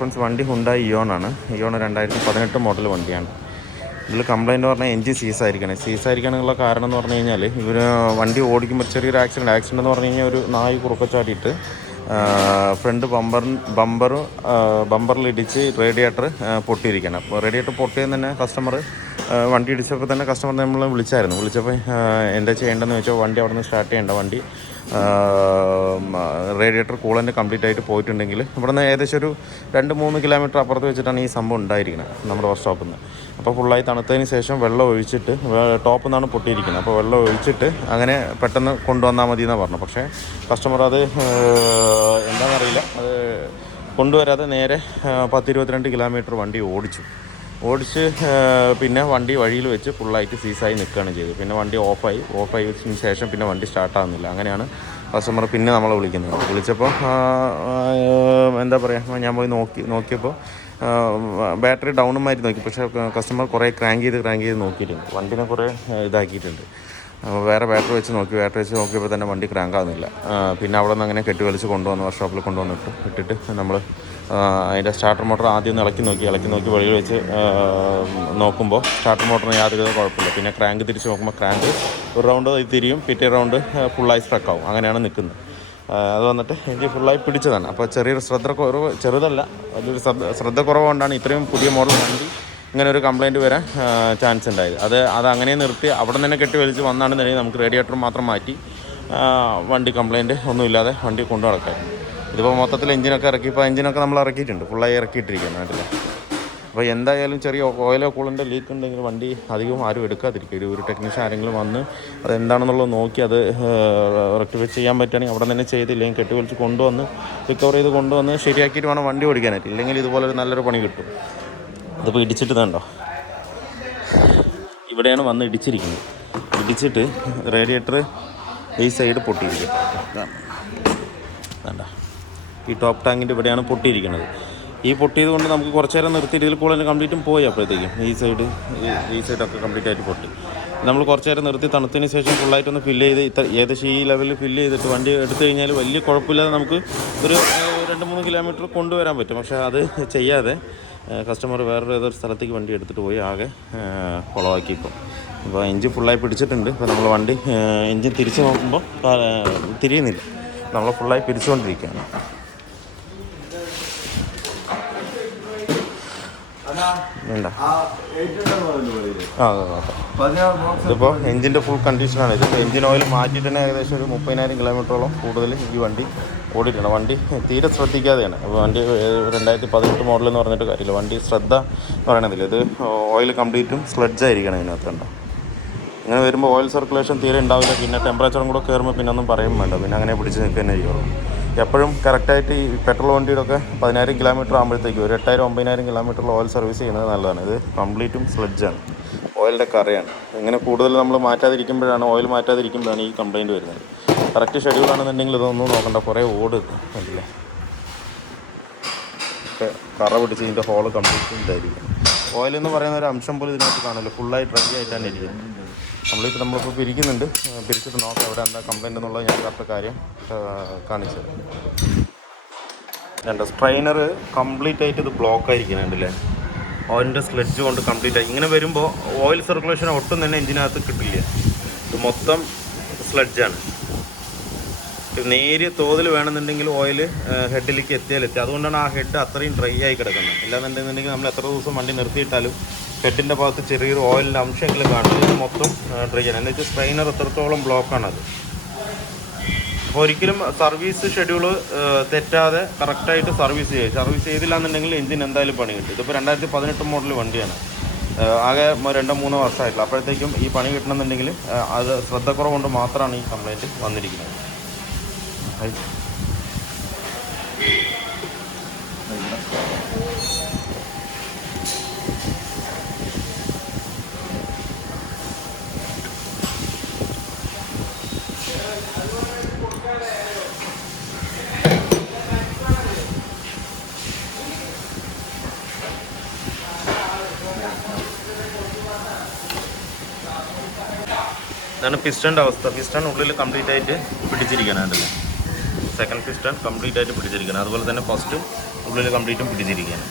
Friends, വണ്ടി HYUNDAI EON ആണ്. EON 2018 model വണ്ടിയാണ്. ഇതിൽ കംപ്ലയിൻറ്റ് പറഞ്ഞാൽ എൻജിൻ സീസായിരിക്കണമെന്നുള്ള കാരണം എന്ന് പറഞ്ഞു കഴിഞ്ഞാൽ, ഇവർ വണ്ടി ഓടിക്കുമ്പോൾ ചെറിയൊരു ആക്സിഡൻ്റ് എന്ന് പറഞ്ഞു കഴിഞ്ഞാൽ ഒരു നായ് കുറുക്കച്ചാടിയിട്ട് ഫ്രണ്ട് ബമ്പറിലിടിച്ച് റേഡിയേറ്റർ പൊട്ടിയിരിക്കണം. അപ്പോൾ റേഡിയേറ്റർ പൊട്ടിയെന്ന് തന്നെ കസ്റ്റമർ വണ്ടി ഇടിച്ചപ്പോൾ തന്നെ കസ്റ്റമർ നമ്മൾ വിളിച്ചപ്പോൾ എന്താ ചെയ്യേണ്ടതെന്ന് വെച്ചാൽ, വണ്ടി അവിടെ നിന്ന് സ്റ്റാർട്ട് ചെയ്യേണ്ട, വണ്ടി റേഡിയേറ്റർ കൂളൻ്റ് കംപ്ലീറ്റ് ആയിട്ട് പോയിട്ടുണ്ടെങ്കിൽ ഇവിടെ നിന്ന് ഏകദേശം ഒരു 2-3 കിലോമീറ്റർ അപ്പുറത്ത് വെച്ചിട്ടാണ് ഈ സംഭവം ഉണ്ടായിരിക്കുന്നത് നമ്മുടെ ബസ് സ്റ്റോപ്പിൽ നിന്ന്. അപ്പോൾ ഫുള്ളായി തണുത്തതിന് ശേഷം വെള്ളം ഒഴിച്ചിട്ട്, ടോപ്പിൽ നിന്നാണ് പൊട്ടിയിരിക്കുന്നത്, അപ്പോൾ വെള്ളം ഒഴിച്ചിട്ട് അങ്ങനെ പെട്ടെന്ന് കൊണ്ടുവന്നാൽ മതി എന്നാണ് പറഞ്ഞു. പക്ഷേ കസ്റ്റമർ അത് എന്താണെന്നറിയില്ല, അത് കൊണ്ടുവരാതെ നേരെ 10-22 കിലോമീറ്റർ വണ്ടി ഓടിച്ച് പിന്നെ വണ്ടി വഴിയിൽ വെച്ച് ഫുള്ളായിട്ട് സീസായി നിൽക്കുകയാണ് ചെയ്തത്. പിന്നെ വണ്ടി ഓഫായതിന് ശേഷം പിന്നെ വണ്ടി സ്റ്റാർട്ടാകുന്നില്ല. അങ്ങനെയാണ് കസ്റ്റമർ പിന്നെ നമ്മളെ വിളിച്ചപ്പോൾ എന്താ പറയുക, ഞാൻ പോയി നോക്കിയപ്പോൾ ബാറ്ററി ഡൗണുമായിട്ട് നോക്കി. പക്ഷേ കസ്റ്റമർ കുറേ ക്രാങ്ക് ചെയ്ത് നോക്കിയിട്ടുണ്ട്, വണ്ടിനെ കുറേ ഇതാക്കിയിട്ടുണ്ട്. വേറെ ബാറ്ററി വെച്ച് നോക്കിയപ്പോൾ തന്നെ വണ്ടി ക്രാങ്ക് ആകുന്നില്ല. പിന്നെ അവിടെ നിന്ന് അങ്ങനെ കെട്ടി കൊണ്ടുവന്ന് വർക്ക്ഷോപ്പിൽ ഇട്ടിട്ട് നമ്മൾ അതിൻ്റെ സ്റ്റാർട്ടർ മോട്ടർ ആദ്യം ഒന്ന് ഇളക്കി നോക്കി വഴിയിൽ വെച്ച് നോക്കുമ്പോൾ സ്റ്റാർട്ടർ മോട്ടറിന് യാതൊരു കുഴപ്പമില്ല. പിന്നെ ക്രാങ്ക് തിരിച്ച് നോക്കുമ്പോൾ ക്രാങ്ക് ഒരു റൗണ്ട് തിരിയും, പിറ്റേ റൗണ്ട് ഫുള്ളായി സ്ട്രക്കാവും. അങ്ങനെയാണ് നിൽക്കുന്നത്. അത് വന്നിട്ട് എനിക്ക് ഫുള്ളായി പിടിച്ചതാണ്. അപ്പോൾ ചെറിയൊരു വലിയൊരു ശ്രദ്ധ കുറവുകൊണ്ടാണ് ഇത്രയും പുതിയ മോഡൽ വണ്ടി ഇങ്ങനെ ഒരു കംപ്ലയിൻറ്റ് വരാൻ ചാൻസ് ഉണ്ടായത്. അത് അങ്ങനെ നിർത്തി അവിടെ തന്നെ കെട്ടി വലിച്ച് വന്നാണെന്നുണ്ടെങ്കിൽ നമുക്ക് റേഡിയേറ്റർ മാത്രം മാറ്റി വണ്ടി കംപ്ലയിൻറ്റ് ഒന്നുമില്ലാതെ വണ്ടി കൊണ്ടു നടക്കാമായിരുന്നു. ഇതിപ്പോൾ മൊത്തത്തിൽ എഞ്ചിനൊക്കെ നമ്മൾ ഇറക്കിയിട്ടുണ്ട്, ഫുള്ളായി ഇറക്കിയിട്ടിരിക്കുകയാണ് നാട്ടിൽ. അപ്പോൾ എന്തായാലും ചെറിയ ഓയിലോ കൂളൻ്റെ ലീക്ക് ഉണ്ടെങ്കിൽ വണ്ടി അധികം ആരും എടുക്കാതിരിക്കും. ഒരു ടെക്നീഷ്യൻ ആരെങ്കിലും വന്ന് അതെന്താണെന്നുള്ളത് നോക്കി അത് റെക്ടിഫൈ ചെയ്യാൻ പറ്റുകയാണെങ്കിൽ അവിടെ തന്നെ ചെയ്തില്ലെങ്കിൽ കെട്ടി വലിച്ച് റിക്കവർ ചെയ്ത് കൊണ്ടുവന്ന് ശരിയാക്കിയിട്ട് വേണം വണ്ടി ഓടിക്കാനായിട്ട്. ഇല്ലെങ്കിൽ ഇതുപോലെ ഒരു നല്ലൊരു പണി കിട്ടും. ഇതിപ്പോൾ ഇടിച്ചിട്ട് കണ്ടോ, ഇവിടെയാണ് വന്ന് ഇടിച്ചിട്ട് റേഡിയേറ്റർ ഈ സൈഡ് പൊട്ടിയിരിക്കും. വേണ്ട, ഈ ടോപ്പ് ടാങ്കിൻ്റെ ഇവിടെയാണ് പൊട്ടിയിരിക്കുന്നത്. ഈ പൊട്ടിയത് കൊണ്ട് നമുക്ക് കുറച്ച് നേരം നിർത്തിയിട്ട് ഇതിൽ കൂടെ കംപ്ലീറ്റും പോയി. അപ്പോഴത്തേക്കും ഈ സൈഡൊക്കെ കംപ്ലീറ്റ് ആയിട്ട് പൊട്ടി. നമ്മൾ കുറച്ച് നേരം നിർത്തി തണുത്തതിന് ശേഷം ഫുള്ളായിട്ടൊന്ന് ഫില്ല് ചെയ്ത് ഏകദേശം ഈ ലെവലിൽ ഫില്ല് ചെയ്തിട്ട് വണ്ടി എടുത്തു കഴിഞ്ഞാൽ വലിയ കുഴപ്പമില്ലാതെ നമുക്ക് ഒരു 2-3 കിലോമീറ്റർ കൊണ്ടുവരാൻ പറ്റും. പക്ഷേ അത് ചെയ്യാതെ കസ്റ്റമർ ഏതൊരു സ്ഥലത്തേക്ക് വണ്ടി എടുത്തിട്ട് പോയി ആകെ കുളമാക്കി. ഇപ്പോൾ എൻജിൻ ഫുള്ളായി പിടിച്ചിട്ടുണ്ട്. ഇപ്പോൾ നമ്മൾ വണ്ടി എൻജിൻ തിരിച്ച് നോക്കുമ്പോൾ തിരിയുന്നില്ല, നമ്മൾ ഫുള്ളായി പിടിച്ചുകൊണ്ടിരിക്കുകയാണ്. വേണ്ട, ഇതിപ്പോൾ എൻജിൻ്റെ ഫുൾ കണ്ടീഷനാണ്. ഇതിപ്പോൾ എൻജിൻ ഓയിൽ മാറ്റിയിട്ട് തന്നെ ഏകദേശം ഒരു 30,000 കിലോമീറ്ററോളം കൂടുതൽ ഈ വണ്ടി ഓടിയിട്ടുണ്ട്. വണ്ടി തീരെ ശ്രദ്ധിക്കാതെയാണ്. അപ്പോൾ വണ്ടി 2018 മോഡൽ എന്ന് പറഞ്ഞിട്ട് കാര്യമില്ല. വണ്ടി ശ്രദ്ധ എന്ന് പറയണതില്ല. ഇത് ഓയിൽ കംപ്ലീറ്റും സ്ലഡ്ജായിരിക്കണം ഇതിനകത്തുണ്ടോ. ഇങ്ങനെ വരുമ്പോൾ ഓയിൽ സർക്കുലേഷൻ തീരെ ഉണ്ടാവില്ല. പിന്നെ ടെമ്പറേച്ചറും കൂടെ കയറുമ്പോൾ പിന്നെ ഒന്നും പറയും വേണ്ട, പിന്നെ അങ്ങനെ പിടിച്ച് നിൽക്കുക തന്നെ ചെയ്യുള്ളൂ. എപ്പോഴും കറക്റ്റായിട്ട് ഈ പെട്രോൾ വണ്ടിയുടെയൊക്കെ 10,000 കിലോമീറ്റർ ആകുമ്പോഴത്തേക്കും ഒരു 8,000-9,000 കിലോമീറ്ററിൽ ഓയിൽ സർവീസ് ചെയ്യുന്നത് നല്ലതാണ്. ഇത് കംപ്ലീറ്റും സ്ലഡ്ജാണ്, ഓയിലിൻ്റെ കറയാണ്. ഇങ്ങനെ കൂടുതൽ നമ്മൾ ഓയിൽ മാറ്റാതിരിക്കുമ്പോഴാണ് ഈ കംപ്ലയിൻറ്റ് വരുന്നത്. കറക്റ്റ് ഷെഡ്യൂളാണെന്നുണ്ടെങ്കിൽ ഇതൊന്നും നോക്കണ്ട, കുറേ ഓട് കണ്ടില്ലേ, ഒക്കെ കറ പിടിച്ച് ഇതിൻ്റെ ഹോള് കംപ്ലീറ്റ് ഇതായിരിക്കും. ഓയിലെന്ന് പറയുന്ന ഒരു അംശം പോലും ഇതിനകത്ത് കാണില്ല, ഫുള്ളായി ഡ്രൈ ആയിട്ടാണ് ഇരിക്കുന്നത്. നമ്മളിപ്പോൾ പിരിച്ചിട്ട് നോക്കാം എവിടെ എന്താ കംപ്ലയിൻ്റ് എന്നുള്ളത് ഞാൻ കറക്റ്റ് കാര്യം കാണിച്ചത്. രണ്ട് സ്ട്രെയിനർ കംപ്ലീറ്റ് ആയിട്ട് ഇത് ബ്ലോക്ക് ആയിരിക്കുന്നുണ്ടല്ലേ, ഓയിലിൻ്റെ സ്ലെഡ്ജ് കൊണ്ട് കംപ്ലീറ്റ് ആയി. ഇങ്ങനെ വരുമ്പോൾ ഓയിൽ സർക്കുലേഷൻ ഒട്ടും തന്നെ എഞ്ചിനകത്ത് കിട്ടില്ല. ഇത് മൊത്തം സ്ലെഡ്ജാണ്. നേരിയ തോതിൽ വേണമെന്നുണ്ടെങ്കിൽ ഓയിൽ ഹെഡിലേക്ക് എത്തി. അതുകൊണ്ടാണ് ആ ഹെഡ് അത്രയും ഡ്രൈ ആയി കിടക്കുന്നത്. ഇല്ലാന്നുണ്ടെന്നുണ്ടെങ്കിൽ നമ്മൾ എത്ര ദിവസം വണ്ടി നിർത്തിയിട്ടാലും ഹെഡിൻ്റെ ഭാഗത്ത് ചെറിയൊരു ഓയിലിൻ്റെ അംശമെങ്കിലും കാണുന്നത്. ഇത് മൊത്തം ഡ്രൈ ആണ്. എന്ന് വെച്ചാൽ സ്ട്രെയിനർ എത്രത്തോളം ബ്ലോക്കാണത്. അപ്പോൾ ഒരിക്കലും സർവീസ് ഷെഡ്യൂൾ തെറ്റാതെ കറക്റ്റായിട്ട് സർവീസ് ചെയ്തില്ല എന്നുണ്ടെങ്കിൽ എഞ്ചിൻ എന്തായാലും പണി കിട്ടും. ഇതിപ്പോൾ 2018 മോഡൽ വണ്ടിയാണ്, ആകെ 2-3 വർഷമായിട്ടില്ല. അപ്പോഴത്തേക്കും ഈ പണി കിട്ടണമെന്നുണ്ടെങ്കിൽ അത് ശ്രദ്ധക്കുറവുകൊണ്ട് മാത്രമാണ് ഈ കംപ്ലയിൻറ്റ് വന്നിരിക്കുന്നത്. ഇതാണ് പിസ്റ്റൻ്റെ അവസ്ഥ. പിസ്റ്റൺ ഉള്ളിൽ കംപ്ലീറ്റ് ആയിട്ട് പിടിച്ചിരിക്കണം. അതിൽ സെക്കൻഡ് പിസ്റ്റൺ കംപ്ലീറ്റ് ആയിട്ട് പിടിച്ചിരിക്കണം. അതുപോലെ തന്നെ ഫസ്റ്റും ഉള്ളിൽ കംപ്ലീറ്റും പിടിച്ചിരിക്കുകയാണ്.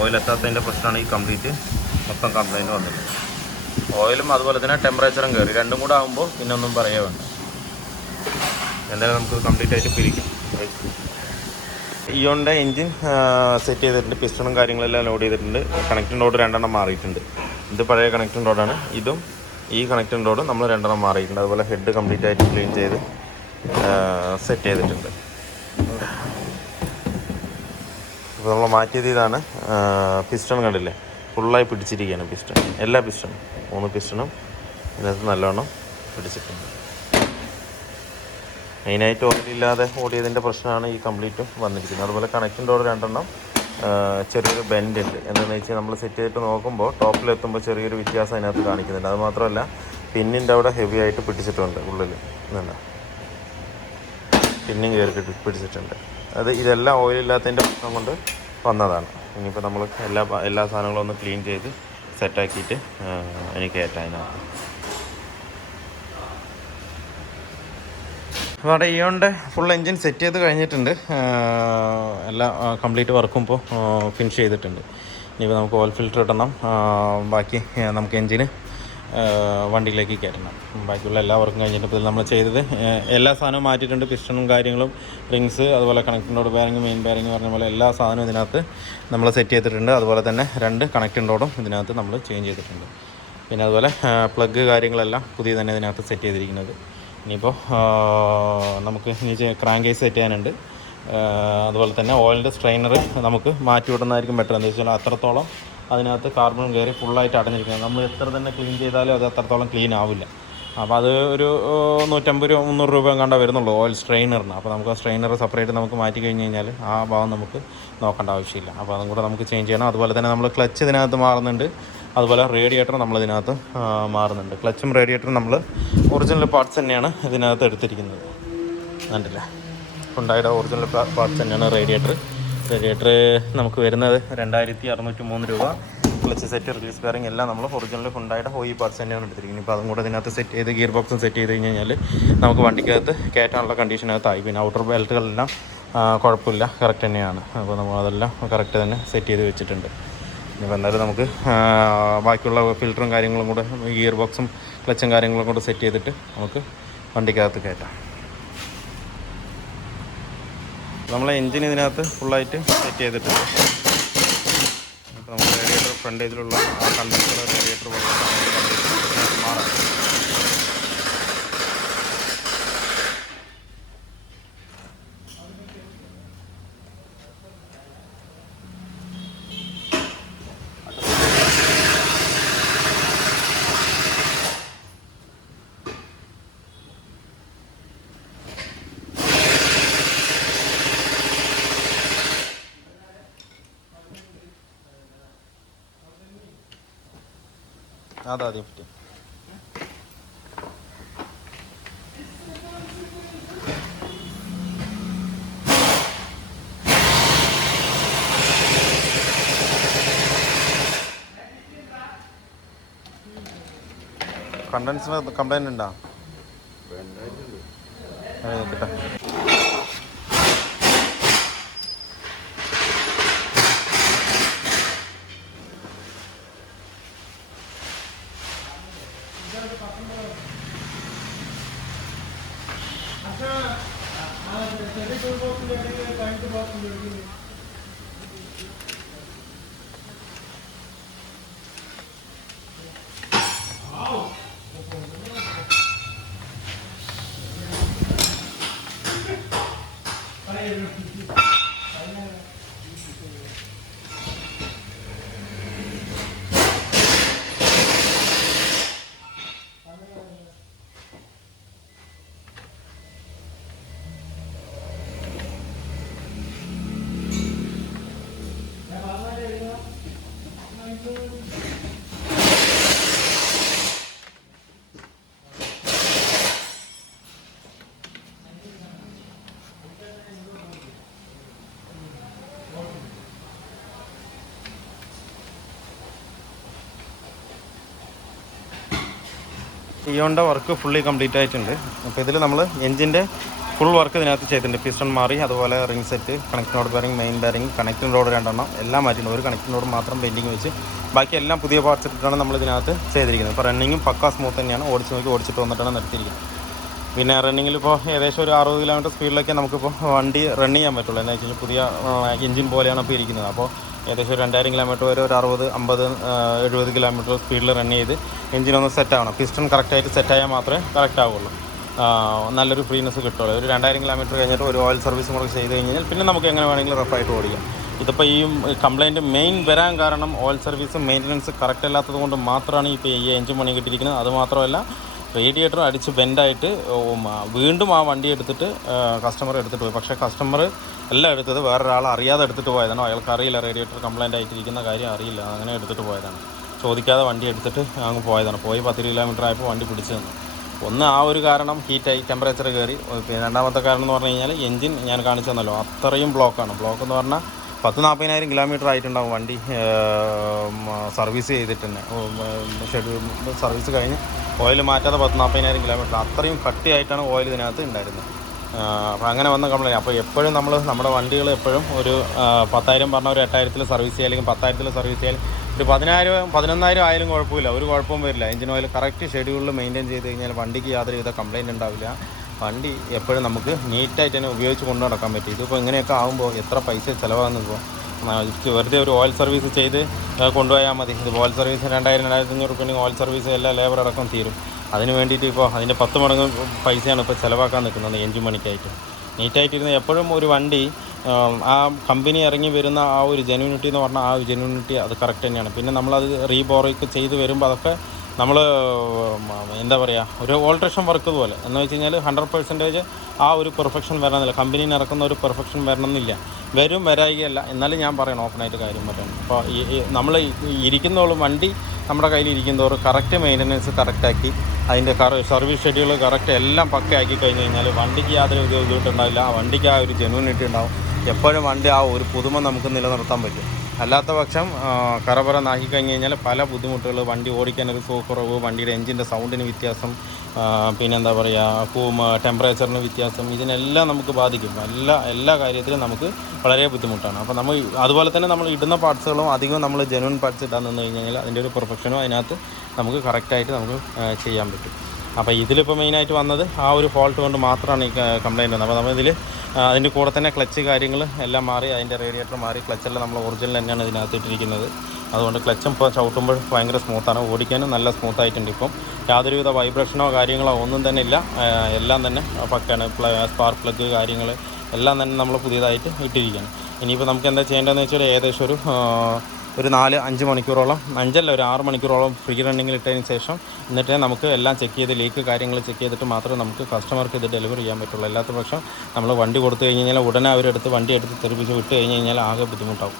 ഓയിലെത്താത്തതിൻ്റെ പ്രശ്നമാണ് ഈ കംപ്ലീറ്റ് മൊത്തം കംപ്ലൈൻറ്റ് വന്നിട്ടുള്ളത്. ഓയിലും അതുപോലെ തന്നെ ടെമ്പറേച്ചറും കയറി, രണ്ടും കൂടെ ആകുമ്പോൾ പിന്നെ ഒന്നും പറയുക വേണ്ട. എന്തായാലും നമുക്ക് കംപ്ലീറ്റ് ആയിട്ട് പിരിക്കാം. ഇയോണിൻ്റെ എൻജിൻ സെറ്റ് ചെയ്തിട്ടുണ്ട്, പിസ്റ്റണും കാര്യങ്ങളെല്ലാം ലോഡ് ചെയ്തിട്ടുണ്ട്. കണക്റ്റിംഗ് റോഡ് 2 മാറിയിട്ടുണ്ട്. ഇത് പഴയ കണക്റ്റിംഗ് റോഡാണ്. ഇതും ഈ കണക്റ്റിംഗ് റോഡ് നമ്മൾ 2 മാറിയിട്ടുണ്ട്. അതുപോലെ ഹെഡ് കംപ്ലീറ്റ് ആയിട്ട് ക്ലീൻ ചെയ്ത് സെറ്റ് ചെയ്തിട്ടുണ്ട്. അപ്പോൾ നമ്മൾ മാറ്റിയത് ഇതാണ്. പിസ്റ്റൺ കണ്ടില്ലേ, ഫുള്ളായി പിടിച്ചിരിക്കുകയാണ് പിസ്റ്റൺ. എല്ലാ പിസ്റ്റണും 3 പിസ്റ്റണും ഇതിനകത്ത് നല്ലോണം പിടിച്ചിട്ടുണ്ട്. മെയിനായിട്ട് ഓയിലില്ലാതെ ഓടിയതിൻ്റെ പ്രശ്നമാണ് ഈ കംപ്ലീറ്റും വന്നിരിക്കുന്നത്. അതുപോലെ കണക്റ്റിംഗ് റോഡ് 2 ചെറിയൊരു ബെൻഡ് ഉണ്ട്. എന്താണെന്ന് വെച്ചാൽ നമ്മൾ സെറ്റ് ചെയ്തിട്ട് നോക്കുമ്പോൾ ടോപ്പിലെത്തുമ്പോൾ ചെറിയൊരു വ്യത്യാസം അതിനകത്ത് കാണിക്കുന്നുണ്ട്. അത് മാത്രമല്ല പിന്നിൻ്റെ അവിടെ ഹെവി ആയിട്ട് പിടിച്ചിട്ടുണ്ട്. ഉള്ളിൽ ഇതല്ല, പിന്നും കയറി പിടിച്ചിട്ടുണ്ട്. ഇതെല്ലാം ഓയിലില്ലാത്തതിൻ്റെ പ്രശ്നം കൊണ്ട് വന്നതാണ്. ഇനിയിപ്പോൾ നമ്മൾ എല്ലാ സാധനങ്ങളും ഒന്ന് ക്ലീൻ ചെയ്ത് സെറ്റാക്കിയിട്ട് എനിക്ക് കയറ്റാനാണ്. അപ്പോൾ അവിടെ ഇയോണിൻ്റെ ഫുൾ എൻജിൻ സെറ്റ് ചെയ്ത് കഴിഞ്ഞിട്ടുണ്ട്. എല്ലാ കംപ്ലീറ്റ് വർക്കും ഇപ്പോൾ ഫിനിഷ് ചെയ്തിട്ടുണ്ട്. ഇനിയിപ്പോൾ നമുക്ക് ഓയിൽ ഫിൽറ്റർ ഇടണം. ബാക്കി നമുക്ക് എൻജിന് വണ്ടിയിലേക്ക് കയറ്റണം. ബാക്കിയുള്ള എല്ലാ വർക്കും കഴിഞ്ഞിട്ട് ഇപ്പോൾ നമ്മൾ ചെയ്തത് എല്ലാ സാധനവും മാറ്റിയിട്ടുണ്ട്. പിസ്റ്റണും കാര്യങ്ങളും, റിങ്സ്, അതുപോലെ connecting road, bearing, main bearing പറഞ്ഞ പോലെ എല്ലാ സാധനവും ഇതിനകത്ത് നമ്മൾ സെറ്റ് ചെയ്തിട്ടുണ്ട്. അതുപോലെ തന്നെ 2 കണക്റ്റിംഗ് റോഡും ഇതിനകത്ത് നമ്മൾ ചേഞ്ച് ചെയ്തിട്ടുണ്ട്. പിന്നെ അതുപോലെ പ്ലഗ് കാര്യങ്ങളെല്ലാം പുതിയ തന്നെ ഇതിനകത്ത് സെറ്റ് ചെയ്തിരിക്കുന്നത്. ഇനിയിപ്പോൾ നമുക്ക് ക്രാങ്ക് കേസ് സെറ്റ് ചെയ്യാനുണ്ട്. അതുപോലെ തന്നെ ഓയിലിൻ്റെ സ്ട്രെയിനർ നമുക്ക് മാറ്റി വിടുന്നതായിരിക്കും ബെറ്റർ. എന്താ വെച്ചാൽ അത്രത്തോളം അതിനകത്ത് കാർബൺ കയറി ഫുള്ളായിട്ട് അടഞ്ഞിരിക്കുന്നത്. നമ്മൾ എത്ര തന്നെ ക്ലീൻ ചെയ്താലും അത് അത്രത്തോളം ക്ലീൻ ആവില്ല. അപ്പോൾ അത് ഒരു 150-300 രൂപ കണ്ടാൽ വരുന്നുള്ളൂ ഓയിൽ സ്ട്രെയിനറിന്. അപ്പോൾ നമുക്ക് ആ സ്ട്രെയിനർ സെപ്പറേറ്റ് നമുക്ക് മാറ്റി കഴിഞ്ഞ് കഴിഞ്ഞാൽ ആ ഭാഗം നമുക്ക് നോക്കേണ്ട ആവശ്യമില്ല. അപ്പോൾ അതും കൂടെ നമുക്ക് ചേഞ്ച് ചെയ്യണം. അതുപോലെ തന്നെ നമ്മൾ ക്ലച്ച് ഇതിനകത്ത് മാറുന്നുണ്ട്. അതുപോലെ റേഡിയേറ്റർ നമ്മളിതിനകത്ത് മാറുന്നുണ്ട്. ക്ലച്ചും റേഡിയേറ്ററും നമ്മൾ ഒറിജിനൽ പാർട്സ് തന്നെയാണ് ഇതിനകത്ത് എടുത്തിരിക്കുന്നത്. കണ്ടില്ലേ, ഹ്യുണ്ടായിയുടെ ഒറിജിനൽ പാർട്സ് തന്നെയാണ് റേഡിയേറ്റർ. നമുക്ക് വരുന്നത് 2603 രൂപ. ക്ലച്ച് സെറ്റ്, റിലീസ് ബെയറിംഗ് എല്ലാം നമ്മൾ ഒറിജിനൽ ഹ്യുണ്ടായിയുടെ HYUNDAI പാർട്സ് തന്നെയാണ് എടുത്തിരിക്കുന്നത്. ഇപ്പോൾ അതും കൂടെ ഇതിനകത്ത് സെറ്റ് ചെയ്ത് ഗിയർ ബോക്സും സെറ്റ് ചെയ്ത് കഴിഞ്ഞ് കഴിഞ്ഞാൽ നമുക്ക് വണ്ടിക്കകത്ത് കയറ്റാനുള്ള കണ്ടീഷനകത്തായി. പിന്നെ ഔട്ടർ ബെൽറ്റുകളെല്ലാം കുഴപ്പമില്ല, കറക്റ്റ് തന്നെയാണ്. അപ്പോൾ നമ്മൾ അതെല്ലാം കറക്റ്റ് തന്നെ സെറ്റ് ചെയ്ത് വെച്ചിട്ടുണ്ട്. ഇനിയിപ്പോൾ എന്തായാലും നമുക്ക് ബാക്കിയുള്ള ഫിൽറ്ററും കാര്യങ്ങളും കൂടെ, ഗിയർ ബോക്സും ക്ലച്ചും കാര്യങ്ങളും കൂടെ സെറ്റ് ചെയ്തിട്ട് നമുക്ക് വണ്ടിക്കകത്ത് കയറ്റാം. നമ്മളെ എൻജിൻ ഇതിനകത്ത് ഫുള്ളായിട്ട് സെറ്റ് ചെയ്തിട്ടുണ്ട്. അപ്പോൾ നമുക്ക് റേഡിയേറ്റർ ഫ്രണ്ടേജിലുള്ള ആ കണ്ടൻസർ റേഡിയേറ്റർ മാറാം. അതാദ്യം പറ്റും. കണ്ടൻസറിന് കംപ്ലൈൻറ്റ് ഉണ്ടോ? നോക്കട്ടെ. ഇയോണിൻ്റെ വർക്ക് ഫുള്ളി കംപ്ലീറ്റ് ആയിട്ടുണ്ട്. അപ്പോൾ ഇതിൽ നമ്മൾ എൻജിൻ്റെ ഫുൾ വർക്ക് ഇതിനകത്ത് ചെയ്തിട്ടുണ്ട്. പിസ്റ്റൺ മാറി, അതുപോലെ ring set, connecting road bearing, main bearing, connecting road 2 എല്ലാം മാറ്റിയിട്ടുണ്ട്. ഒരു കണക്റ്റിംഗ് റോഡ് മാത്രം പെയിൻറ്റിങ് വെച്ച് ബാക്കി എല്ലാം പുതിയ പാർട്സ് ഇട്ടിട്ടാണ് നമ്മൾ ഇതിനകത്ത് ചെയ്തിരിക്കുന്നത്. ഇപ്പോൾ റണ്ണിങ്ങും പക്കാ സ്മൂത്ത് തന്നെയാണ്. ഓടിച്ചിട്ട് വന്നിട്ടാണ് നിർത്തിയിരിക്കുന്നത്. പിന്നെ റണ്ണിങ്ങിൽ ഇപ്പോൾ ഏകദേശം ഒരു 60 കിലോമീറ്റർ സ്പീഡിലൊക്കെ നമുക്കിപ്പോൾ വണ്ടി റൺ ചെയ്യാൻ പറ്റുള്ളൂ. എന്താ വെച്ച് കഴിഞ്ഞാൽ പുതിയ എഞ്ചിൻ പോലെയാണ് ഇപ്പോൾ ഇരിക്കുന്നത്. അപ്പോൾ ഏകദേശം ഒരു 2000 കിലോമീറ്റർ വരെ ഒരു 60, 50, 70 കിലോമീറ്റർ സ്പീഡിൽ റൺ ചെയ്ത് എഞ്ചിനൊന്ന് സെറ്റ് ആവണം. പിസ്റ്റൺ കറക്റ്റായിട്ട് സെറ്റായാൽ മാത്രമേ കറക്റ്റ് ആവുള്ളൂ. നല്ലൊരു ഫ്രീനെസ് കിട്ടുള്ളൂ. ഒരു 2000 കിലോമീറ്റർ കഴിഞ്ഞിട്ട് ഒരു ഓയിൽ സർവീസും കൂടെ ചെയ്ത് കഴിഞ്ഞാൽ പിന്നെ നമുക്ക് എങ്ങനെ വേണമെങ്കിലും റഫായിട്ട് ഓടിക്കാം. ഇതിപ്പോൾ ഈ കംപ്ലയിൻറ്റ് മെയിൻ വരാൻ കാരണം ഓയിൽ സർവീസും മെയിൻ്റനൻസ് കറക്റ്റ് അല്ലാത്തത് കൊണ്ട് മാത്രമാണ് ഇപ്പോൾ ഈ എഞ്ചിൻ പണി കിട്ടിയിരിക്കുന്നത്. അതുമാത്രമല്ല, റേഡിയേറ്റർ അടിച്ച് ബെൻഡായിട്ട് വീണ്ടും ആ വണ്ടി എടുത്തിട്ട് കസ്റ്റമർ എടുത്തിട്ട് പോയി. പക്ഷേ കസ്റ്റമർ എല്ലാം എടുത്തത് വേറൊരാൾ അറിയാതെ എടുത്തിട്ട് പോയതാണ്. അയാൾക്ക് അറിയില്ല റേഡിയേറ്റർ കംപ്ലയിൻ്റ് ആയിട്ടിരിക്കുന്ന കാര്യം അറിയില്ല. അങ്ങനെ എടുത്തിട്ട് പോയതാണ്. ചോദിക്കാതെ വണ്ടി എടുത്തിട്ട് അങ്ങ് പോയതാണ്. പോയി 10 കിലോമീറ്റർ ആയപ്പോൾ വണ്ടി പിടിച്ചു തന്നു. ഒന്ന് ആ ഒരു കാരണം, ഹീറ്റായി ടെമ്പറേച്ചർ കയറി. പിന്നെ രണ്ടാമത്തെ കാരണം എന്ന് പറഞ്ഞു കഴിഞ്ഞാൽ എഞ്ചിൻ ഞാൻ കാണിച്ചു തന്നല്ലോ, അത്രയും ബ്ലോക്കാണ്. ബ്ലോക്ക് എന്ന് പറഞ്ഞാൽ 40,000-40,000 കിലോമീറ്റർ ആയിട്ടുണ്ടാവും വണ്ടി സർവീസ് ചെയ്തിട്ട് തന്നെ. ഷെഡ്യൂൾ സർവീസ് കഴിഞ്ഞ് ഓയിൽ മാറ്റാതെ 40,000-40,000 കിലോമീറ്റർ അത്രയും കട്ടിയായിട്ടാണ് ഓയിൽ ഇതിനകത്ത് ഉണ്ടായിരുന്നത്. അപ്പോൾ അങ്ങനെ വന്ന കംപ്ലയിൻറ്റ്. അപ്പോൾ എപ്പോഴും നമ്മുടെ വണ്ടികൾ എപ്പോഴും ഒരു 10,000 പറഞ്ഞ ഒരു 8,000 സർവീസ് ചെയ്യുക, അല്ലെങ്കിൽ 10,000 സർവീസ് ചെയ്യാൻ ഒരു 10,000, 11,000 ആയാലും കുഴപ്പമില്ല, ഒരു കുഴപ്പവും വരില്ല. എഞ്ചിൻ ഓയിൽ കറക്റ്റ് ഷെഡ്യൂളിൽ മെയിൻറ്റെയിൻ ചെയ്ത് കഴിഞ്ഞാൽ വണ്ടിക്ക് യാതൊരുവിധ കംപ്ലയിൻറ്റ് ഉണ്ടാവില്ല. വണ്ടി എപ്പോഴും നമുക്ക് നീറ്റായിട്ട് തന്നെ ഉപയോഗിച്ച് കൊണ്ടു നടക്കാൻ പറ്റും. ഇതിപ്പോൾ ഇങ്ങനെയൊക്കെ ആകുമ്പോൾ എത്ര പൈസ ചിലവാകുന്നിപ്പോൾ. വെറുതെ ഒരു ഓയിൽ സർവീസ് ചെയ്ത് കൊണ്ടുപോയാൽ മതി. ഇത് ഓയിൽ സർവീസ് 2,000-2,500 റുപ്യ ഓയിൽ സർവീസ് എല്ലാ ലേബർ അടക്കം തീരും. അതിന് വേണ്ടിയിട്ട് ഇപ്പോൾ അതിൻ്റെ 10 മടങ്ങ് പൈസയാണ് ഇപ്പോൾ ചിലവാക്കാൻ നിൽക്കുന്നത് എഞ്ചിൻ പണിക്കായിട്ട്. നീറ്റായിട്ടിരുന്ന എപ്പോഴും ഒരു വണ്ടി ആ കമ്പനി ഇറങ്ങി വരുന്ന ആ ഒരു ജെന്യൂനിറ്റി എന്ന് പറഞ്ഞാൽ ആ ഒരു ജെന്യൂനിറ്റി അത് കറക്റ്റ് തന്നെയാണ്. പിന്നെ നമ്മളത് റീബോറൊക്കെ ചെയ്ത് വരുമ്പോൾ അതൊക്കെ നമ്മൾ എന്താ പറയുക, ഒരു ഓൾട്രേഷൻ വർക്ക് പോലെ എന്ന് വെച്ച് കഴിഞ്ഞാൽ 100% ആ ഒരു പെർഫെക്ഷൻ വരണമെന്നില്ല. കമ്പനിയിൽ നിന്ന് ഇറക്കുന്ന ഒരു പെർഫെക്ഷൻ വരണമെന്നില്ല. വരായികയല്ല. എന്നാലും ഞാൻ പറയണം, ഓപ്പണായിട്ട് കാര്യം പറയണം. അപ്പോൾ നമ്മൾ ഇരിക്കുന്നതോളം വണ്ടി നമ്മുടെ കയ്യിൽ ഇരിക്കുന്നതോറും കറക്റ്റ് മെയിൻ്റനൻസ് കറക്റ്റാക്കി അതിൻ്റെ സർവീസ് ഷെഡ്യൂൾ കറക്റ്റ് എല്ലാം പക്കയാക്കി കഴിഞ്ഞ് കഴിഞ്ഞാൽ വണ്ടിക്ക് യാതൊരു ബുദ്ധിമുട്ടുണ്ടാവില്ല. ആ വണ്ടിക്ക് ആ ഒരു ജെന്യൂനിറ്റി ഉണ്ടാവും. എപ്പോഴും വണ്ടി ആ ഒരു പുതുമ നമുക്ക് നിലനിർത്താൻ പറ്റും. അല്ലാത്ത പക്ഷം കറപറ നാക്കി കഴിഞ്ഞ് കഴിഞ്ഞാൽ പല ബുദ്ധിമുട്ടുകൾ, വണ്ടി ഓടിക്കാനൊരു സുഖക്കുറവ്, വണ്ടിയുടെ എഞ്ചിൻ്റെ സൗണ്ടിന് വ്യത്യാസം, പിന്നെന്താ പറയുക, ടെമ്പറേച്ചറിന് വ്യത്യാസം, ഇതിനെല്ലാം നമുക്ക് ബാധിക്കും. എല്ലാ കാര്യത്തിലും നമുക്ക് വളരെ ബുദ്ധിമുട്ടാണ്. അപ്പോൾ നമ്മൾ അതുപോലെ തന്നെ നമ്മൾ ഇടുന്ന പാർട്സുകളും അധികം നമ്മൾ ജെന്യൂൻ പാർട്സ് ഇടാൻ നിന്ന് കഴിഞ്ഞാൽ അതിൻ്റെ ഒരു പെർഫെക്ഷനും അതിനകത്ത് നമുക്ക് കറക്റ്റായിട്ട് നമുക്ക് ചെയ്യാൻ പറ്റും. അപ്പോൾ ഇതിലിപ്പോൾ മെയിനായിട്ട് വന്നത് ആ ഒരു ഫോൾട്ട് കൊണ്ട് മാത്രമാണ് ഈ കംപ്ലയിൻറ്റ് വന്നത്. അപ്പോൾ നമ്മളിതിൽ അതിൻ്റെ കൂടെ തന്നെ ക്ലച്ച് കാര്യങ്ങൾ എല്ലാം മാറി, അതിൻ്റെ റേഡിയേറ്റർ മാറി, ക്ലച്ചെല്ലാം നമ്മൾ ഒറിജിനൽ തന്നെയാണ് ഇതിനകത്ത് ഇട്ടിരിക്കുന്നത്. അതുകൊണ്ട് ക്ലച്ചും ഇപ്പോൾ ചവിട്ടുമ്പോൾ ഭയങ്കര സ്മൂത്താണ്, ഓടിക്കാനും നല്ല സ്മൂത്തായിട്ടുണ്ട്. ഇപ്പം യാതൊരുവിധ വൈബ്രേഷനോ കാര്യങ്ങളോ ഒന്നും തന്നെ ഇല്ല. എല്ലാം തന്നെ പക്കാണ്. സ്പാർക്ക് പ്ലഗ് കാര്യങ്ങൾ എല്ലാം തന്നെ നമ്മൾ പുതിയതായിട്ട് ഇട്ടിരിക്കുകയാണ്. ഇനിയിപ്പോൾ നമുക്ക് എന്താ ചെയ്യേണ്ടതെന്ന് വെച്ചാൽ ഏകദേശം ഒരു 4-5 മണിക്കൂറോളം, 5 ഒരു 6 മണിക്കൂറോളം ഫ്രീ റണ്ണിങ്ങിൽ ഇട്ടതിന് ശേഷം എന്നിട്ട് നമുക്ക് എല്ലാം ചെക്ക് ചെയ്ത് ലീക്ക് കാര്യങ്ങൾ ചെക്ക് ചെയ്തിട്ട് മാത്രമേ നമുക്ക് കസ്റ്റമർക്ക് ഇത് ഡെലിവറി ചെയ്യാൻ പറ്റുള്ളൂ. അല്ലാത്ത പക്ഷം നമ്മൾ വണ്ടി കൊടുത്തു കഴിഞ്ഞ് കഴിഞ്ഞാൽ ഉടനെ അവരെടുത്ത് വണ്ടി എടുത്ത് തെറിപ്പിച്ച് വിട്ട് കഴിഞ്ഞ് കഴിഞ്ഞാൽ ആകെ ബുദ്ധിമുട്ടാവും.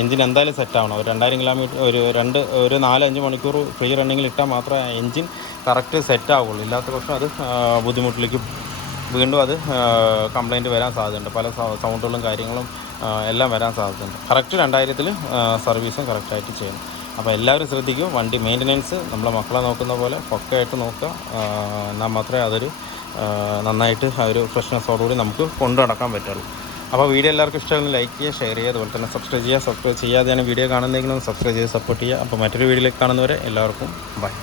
എൻജിൻ എന്തായാലും സെറ്റാവണം. ഒരു 2,000 കിലോമീറ്റർ ഒരു 4-5 മണിക്കൂർ ഫ്രീ റണ്ണിങ്ങിൽ ഇട്ടാൽ മാത്രമേ എൻജിൻ കറക്റ്റ് സെറ്റാവുള്ളൂ. ഇല്ലാത്ത പക്ഷം അത് ബുദ്ധിമുട്ടിലേക്ക് വീണ്ടും അത് കംപ്ലയിൻറ്റ് വരാൻ സാധ്യതയുണ്ട്. പല സൗണ്ടുകളും കാര്യങ്ങളും എല്ലാം വരാൻ സാധ്യതയുണ്ട്. കറക്റ്റ് 2000 സർവീസും കറക്റ്റായിട്ട് ചെയ്യണം. അപ്പോൾ എല്ലാവരും ശ്രദ്ധിക്കും. വണ്ടി മെയിൻ്റനൻസ് നമ്മളെ മക്കളെ നോക്കുന്ന പോലെ പക്കയായിട്ട് നോക്കുക. എന്നാൽ മാത്രമേ അതൊരു നന്നായിട്ട് ആ ഒരു ഫ്രഷ്നെസ്സോടുകൂടി നമുക്ക് കൊണ്ടു നടക്കാൻ പറ്റുള്ളൂ. അപ്പോൾ വീഡിയോ എല്ലാവർക്കും ഇഷ്ടമാണെങ്കിൽ ലൈക്ക് ചെയ്യുക, ഷെയർ ചെയ്യുക, അതുപോലെ തന്നെ സബ്സ്ക്രൈബ് ചെയ്യാതെയാണ് വീഡിയോ കാണുന്നതെങ്കിലും സബ്സ്ക്രൈബ് ചെയ്ത് സപ്പോർട്ട് ചെയ്യുക. അപ്പോൾ മറ്റൊരു വീഡിയോയിലേക്ക് കാണുന്നവരെ എല്ലാവർക്കും ബൈ.